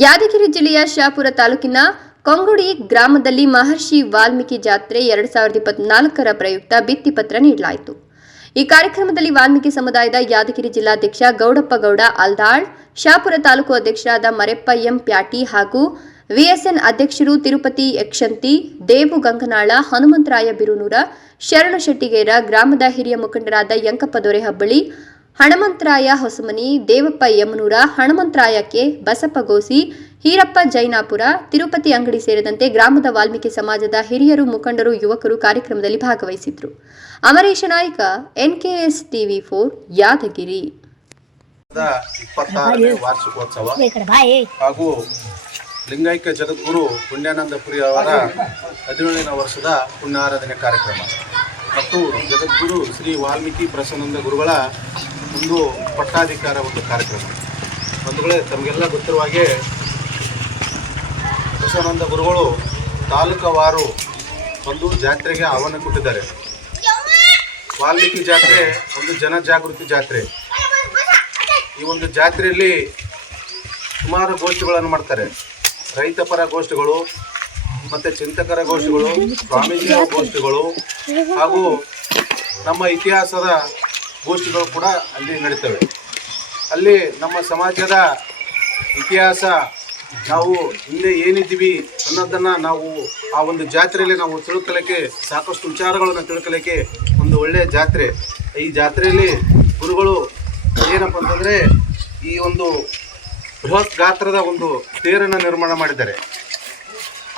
ಯಾದಗಿರಿ ಜಿಲ್ಲೆಯ ಶಾಪುರ ತಾಲೂಕಿನ ಕೊಂಗುಡಿ ಗ್ರಾಮದಲ್ಲಿ ಮಹರ್ಷಿ ವಾಲ್ಮೀಕಿ ಜಾತ್ರೆ ಎರಡ್ ಸಾವಿರದ ಇಪ್ಪತ್ನಾಲ್ಕರ ಪ್ರಯುಕ್ತ ಭಿತ್ತಿಪತ್ರ ನೀಡಲಾಯಿತು. ಈ ಕಾರ್ಯಕ್ರಮದಲ್ಲಿ ವಾಲ್ಮೀಕಿ ಸಮುದಾಯದ ಯಾದಗಿರಿ ಜಿಲ್ಲಾಧ್ಯಕ್ಷ ಗೌಡಪ್ಪ ಗೌಡ ಅಲ್ದಾಳ್ ಶಾಪುರ ತಾಲೂಕು ಅಧ್ಯಕ್ಷರಾದ ಮರೆಪ್ಪ ಎಂ ಪ್ಯಾಟಿ ಹಾಗೂ ವಿಎಸ್ಎನ್ ಅಧ್ಯಕ್ಷರು ತಿರುಪತಿ ಯಕ್ಷಂತಿ ದೇವು ಗಂಗನಾಳ, ಹನುಮಂತರಾಯ ಬಿರುನೂರ, ಶರಣ ಶೆಟ್ಟಿಗೇರ, ಗ್ರಾಮದ ಹಿರಿಯ ಮುಖಂಡರಾದ ಯಂಕಪ್ಪ ದೊರೆ ಹಬ್ಬಳಿ ಹಣಮಂತರಾಯ ಹೊಸಮನಿ ದೇವಪ್ಪ ಯಮನೂರ ಹಣಮಂತರಾಯ ಕೆ ಬಸಪ್ಪ ಗೋಸಿ ಹೀರಪ್ಪ ಜೈನಾಪುರ ತಿರುಪತಿ ಅಂಗಡಿ ಸೇರಿದಂತೆ ಗ್ರಾಮದ ವಾಲ್ಮೀಕಿ ಸಮಾಜದ ಹಿರಿಯರು ಮುಖಂಡರು ಯುವಕರು ಕಾರ್ಯಕ್ರಮದಲ್ಲಿ ಭಾಗವಹಿಸಿದ್ರು. Amaresh Nayak NKS TV four Yadgiri. ವಾರ್ಷಿಕೋತ್ಸವ. ಹಾಗೂ ಲಿಂಗೈಕ್ಯ ಜಗದ್ಗುರು ಪುಣ್ಯಾನಂದಪುರಿ ಅವರ ಹದಿನೇಳನೇ ವರ್ಷದ ಪುಣ್ಯಾರಾಧನೆ ಕಾರ್ಯಕ್ರಮ. ಮತ್ತು ಜಗದ್ಗುರು ಶ್ರೀ ವಾಲ್ಮೀಕಿ ಪ್ರಸನ್ನಂದ ಗುರುಗಳ ಒಂದು ಪಟ್ಟಾಧಿಕಾರ ಒಂದು ಕಾರ್ಯಕ್ರಮ. ಬಂಧುಗಳೇ, ತಮಗೆಲ್ಲ ಗೊತ್ತಿರುವ ಹಾಗೆ ಬಸವಾನಂದ ಗುರುಗಳು ತಾಲೂಕವಾರು ಒಂದು ಜಾತ್ರೆಗೆ ಆಹ್ವಾನ ಕೊಟ್ಟಿದ್ದಾರೆ. ವಾಲ್ಮೀಕಿ ಜಾತ್ರೆ ಒಂದು ಜನಜಾಗೃತಿ ಜಾತ್ರೆ. ಈ ಒಂದು ಜಾತ್ರೆಯಲ್ಲಿ ಸುಮಾರು ಗೋಷ್ಠಿಗಳನ್ನು ಮಾಡ್ತಾರೆ. ರೈತಪರ ಗೋಷ್ಠಿಗಳು, ಮತ್ತು ಚಿಂತಕರ ಗೋಷ್ಠಿಗಳು ಸ್ವಾಮೀಜಿಯ ಗೋಷ್ಠಿಗಳು ಹಾಗೂ ನಮ್ಮ ಇತಿಹಾಸದ ಗೋಷ್ಠಿಗಳು ಕೂಡ ಅಲ್ಲಿ ನಡೀತವೆ. ಅಲ್ಲಿ ನಮ್ಮ ಸಮಾಜದ ಇತಿಹಾಸ, ನಾವು ಹಿಂದೆ ಏನಿದ್ದೀವಿ ಅನ್ನೋದನ್ನು ನಾವು ಆ ಒಂದು ಜಾತ್ರೆಯಲ್ಲಿ ನಾವು ತಿಳ್ಕೊಳ್ಳೋಕ್ಕೆ ಸಾಕಷ್ಟು ವಿಚಾರಗಳನ್ನು ತಿಳ್ಕೊಳ್ಳೋಕ್ಕೆ ಒಂದು ಒಳ್ಳೆಯ ಜಾತ್ರೆ. ಈ ಜಾತ್ರೆಯಲ್ಲಿ ಗುರುಗಳು ಏನಪ್ಪ ಅಂತಂದರೆ ಈ ಒಂದು ಬೃಹತ್ ಗಾತ್ರದ ಒಂದು ತೇರನ್ನು ನಿರ್ಮಾಣ ಮಾಡಿದ್ದಾರೆ.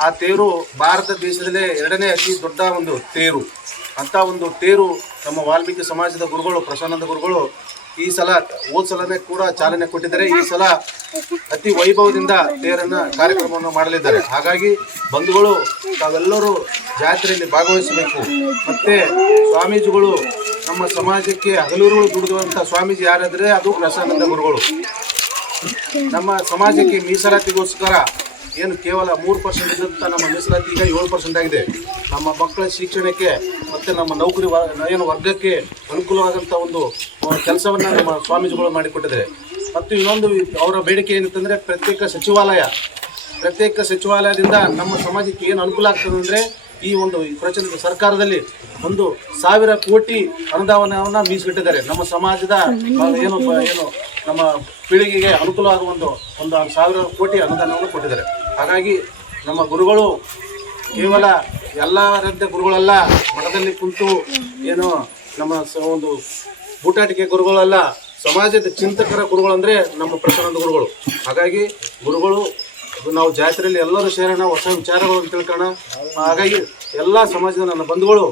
ಆ ತೇರು ಭಾರತ ದೇಶದಲ್ಲೇ ಎರಡನೇ ಅತಿ ದೊಡ್ಡ ಒಂದು ತೇರು. ಅಂತ ಒಂದು ತೇರು ನಮ್ಮ ವಾಲ್ಮೀಕಿ ಸಮಾಜದ ಗುರುಗಳು ಪ್ರಸನ್ನಂದ ಗುರುಗಳು ಈ ಸಲ, ಹೋದ ಸಲನೇ ಕೂಡ ಚಾಲನೆ ಕೊಟ್ಟಿದ್ದಾರೆ. ಈ ಸಲ ಅತಿ ವೈಭವದಿಂದ ತೇರನ್ನು ಕಾರ್ಯಕ್ರಮವನ್ನು ಮಾಡಲಿದ್ದಾರೆ. ಹಾಗಾಗಿ ಬಂಧುಗಳು, ತಾವೆಲ್ಲರೂ ಜಾತ್ರೆಯಲ್ಲಿ ಭಾಗವಹಿಸಬೇಕು. ಮತ್ತೆ ಸ್ವಾಮೀಜಿಗಳು ನಮ್ಮ ಸಮಾಜಕ್ಕೆ ಹಗಲೂರುಗಳು ದುಡಿದುವಂಥ ಸ್ವಾಮೀಜಿ ಯಾರಾದರೆ ಅದು ಪ್ರಸನ್ನಂದ ಗುರುಗಳು. ನಮ್ಮ ಸಮಾಜಕ್ಕೆ ಮೀಸಲಾತಿಗೋಸ್ಕರ ಏನು ಕೇವಲ ಮೂರು ಪರ್ಸೆಂಟ್ ಇದ್ದಂಥ ನಮ್ಮ ಮೀಸಲಾತಿ ಈಗ ಏಳು ಪರ್ಸೆಂಟ್ ಆಗಿದೆ. ನಮ್ಮ ಮಕ್ಕಳ ಶಿಕ್ಷಣಕ್ಕೆ ಮತ್ತು ನಮ್ಮ ನೌಕರಿ ಏನು ವರ್ಗಕ್ಕೆ ಅನುಕೂಲವಾದಂಥ ಒಂದು ಕೆಲಸವನ್ನು ನಮ್ಮ ಸ್ವಾಮೀಜಿಗಳು ಮಾಡಿಕೊಟ್ಟಿದ್ದಾರೆ. ಮತ್ತು ಇನ್ನೊಂದು ಅವರ ಬೇಡಿಕೆ ಏನಂತಂದರೆ ಪ್ರತ್ಯೇಕ ಸಚಿವಾಲಯ. ಪ್ರತ್ಯೇಕ ಸಚಿವಾಲಯದಿಂದ ನಮ್ಮ ಸಮಾಜಕ್ಕೆ ಏನು ಅನುಕೂಲ ಆಗ್ತದೆ ಅಂದರೆ ಈ ಒಂದು ಪ್ರಚಲಿತ ಸರ್ಕಾರದಲ್ಲಿ ಒಂದು ಸಾವಿರ ಕೋಟಿ ಅನುದಾನವನ್ನು ಮೀಸಲಿಟ್ಟಿದ್ದಾರೆ. ನಮ್ಮ ಸಮಾಜದ ಏನು ಏನು ನಮ್ಮ ಪೀಳಿಗೆಗೆ ಅನುಕೂಲ ಆಗುವ ಒಂದು ಒಂದು ಸಾವಿರ ಕೋಟಿ ಅನುದಾನವನ್ನು ಕೊಟ್ಟಿದ್ದಾರೆ. ಹಾಗಾಗಿ ನಮ್ಮ ಗುರುಗಳು ಕೇವಲ ಎಲ್ಲ ಎಲ್ಲರಂತೆ ಗುರುಗಳಲ್ಲ, ಮಠದಲ್ಲಿ ಕುಂತು ಏನು ನಮ್ಮ ಒಂದು ಬೂಟಾಟಿಕೆ ಗುರುಗಳಲ್ಲ, ಸಮಾಜದ ಚಿಂತಕರ ಗುರುಗಳಂದರೆ ನಮ್ಮ ಪ್ರಸನ್ನದ ಗುರುಗಳು. ಹಾಗಾಗಿ ಗುರುಗಳು, ನಾವು ಜಾತ್ರೆಯಲ್ಲಿ ಎಲ್ಲರೂ ಸೇರೋಣ, ಹೊಸ ವಿಚಾರಗಳನ್ನು ತಿಳ್ಕೋಣ ಹಾಗಾಗಿ ಎಲ್ಲ ಸಮಾಜದ ನನ್ನ ಬಂಧುಗಳು